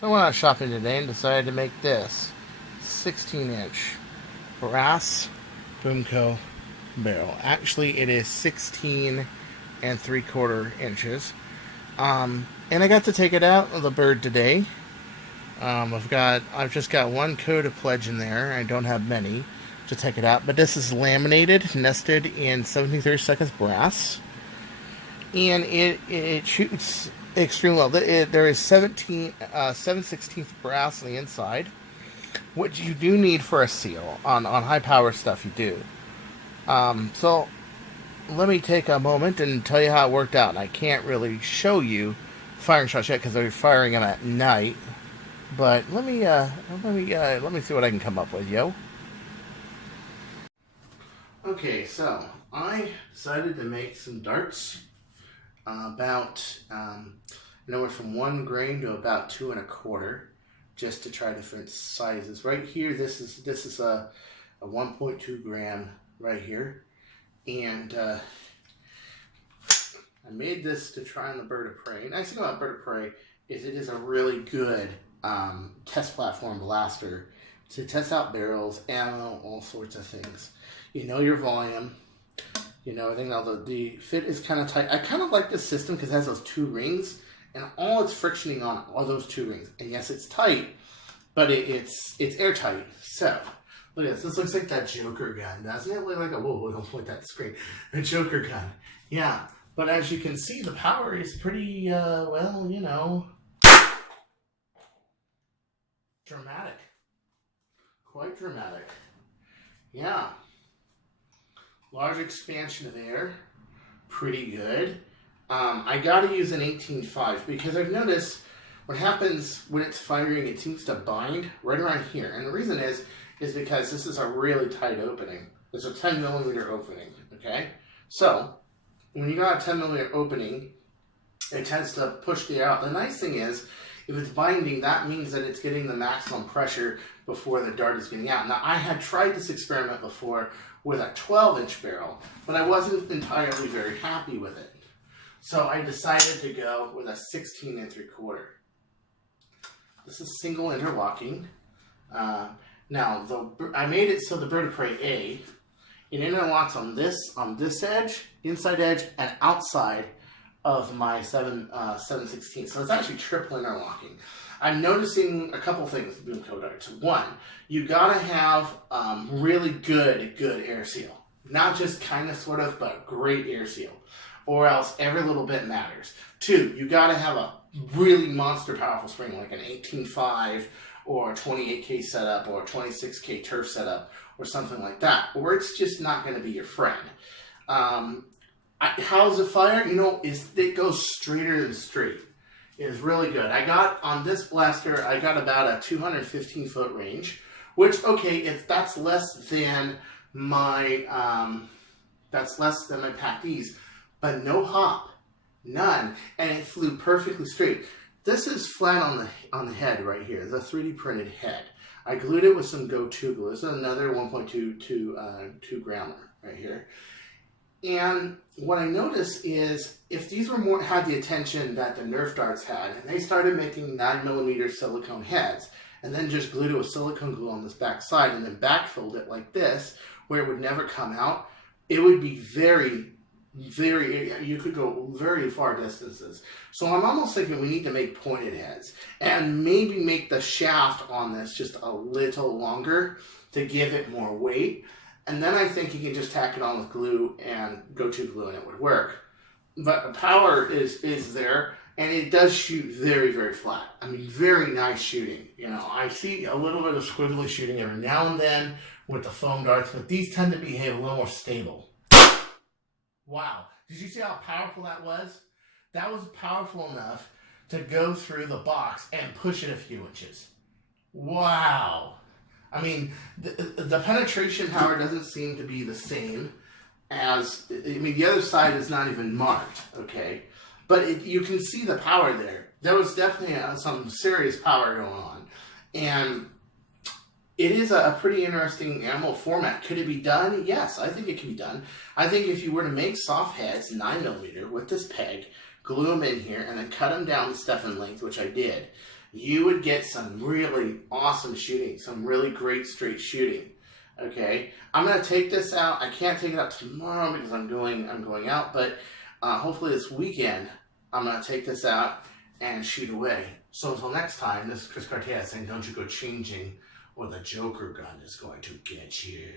So I went out shopping today and decided to make this 16-inch brass Boomco barrel. Actually, it is 16 and 3/4 inches. And I got to take it out of the bird today. I've just got one coat of pledge in there. I don't have many to take it out, but this is laminated, nested in 17/32 brass, and it shoots extremely well. There is 7/16 brass on the inside, which you do need for a seal. On high power stuff, you do. So let me take a moment and tell you how it worked out. And I can't really show you firing shots yet because they're firing them at night. But let me see what I can come up with, yo. Okay, so I decided to make some darts about anywhere from 1 grain to about 2 1/4, just to try different sizes. Right here, this is a 1.2 gram right here, and I made this to try on the bird of prey. Nice thing about bird of prey is it is a really good test platform blaster to test out barrels, ammo, all sorts of things. You know your volume. You know, I think now the fit is kind of tight. I kind of like this system because it has those 2 rings, and all it's frictioning on are those 2 rings. And yes, it's tight, but it's airtight. So look at this. This looks like that Joker gun, doesn't it? Look like a whoa! Don't point that at the screen. A Joker gun. Yeah, but as you can see, the power is pretty well, you know, dramatic. Quite dramatic. Yeah. Large expansion of air. Pretty good. I got to use an 18.5 because I've noticed what happens when it's firing, it seems to bind right around here. And the reason is because this is a really tight opening. It's a 10 millimeter opening, okay? So, when you got a 10 millimeter opening, it tends to push the air out. The nice thing is, if it's binding, that means that it's getting the maximum pressure before the dart is getting out. Now, I had tried this experiment before with a 12-inch barrel, but I wasn't entirely very happy with it. So I decided to go with a 16 and 3/4. This is single interlocking. Now, I made it so the bird of prey A, it interlocks on this edge, inside edge, and outside of my 7/16. So it's actually triple interlocking. I'm noticing a couple things with Boomco darts. One, you gotta have really good air seal. Not just kind of, sort of, but great air seal. Or else every little bit matters. 2, you gotta have a really monster powerful spring, like an 18.5 or a 28K setup or a 26K turf setup or something like that. Or it's just not gonna be your friend. How's it fire? You know, it goes straighter than straight. It's really good. I got, on this blaster, I got about a 215-foot range, which, okay, if that's less than my, PAC-Ds, but no hop, none, and it flew perfectly straight. This is flat on the head right here, the 3D printed head. I glued it with some Go-To glue. This is another 1.2 grammer right here. And what I noticed is if these were had the attention that the Nerf darts had, and they started making 9mm silicone heads, and then just glued it with silicone glue on this back side, and then backfilled it like this, where it would never come out, it would be very, you could go very far distances. So I'm almost thinking we need to make pointed heads, and maybe make the shaft on this just a little longer to give it more weight. And then I think you can just tack it on with glue and Go-To glue and it would work. But the power is there, and it does shoot very, very flat. I mean, very nice shooting. You know, I see a little bit of squiggly shooting every now and then with the foam darts, but these tend to behave a little more stable. Wow. Did you see how powerful that was? That was powerful enough to go through the box and push it a few inches. Wow. I mean, the penetration power doesn't seem to be the same as, I mean, the other side is not even marked, okay? But you can see the power there. There was definitely some serious power going on. And it is a pretty interesting ammo format. Could it be done? Yes, I think it can be done. I think if you were to make soft heads, 9mm, with this peg, glue them in here, and then cut them down to stuff in length, which I did, you would get some really awesome shooting, some really great straight shooting. Okay, I'm gonna take this out. I can't take it out tomorrow because I'm going out, but hopefully this weekend I'm gonna take this out and shoot away. So until next time, this is Chris Cartea saying, don't you go changing, or the Joker gun is going to get you.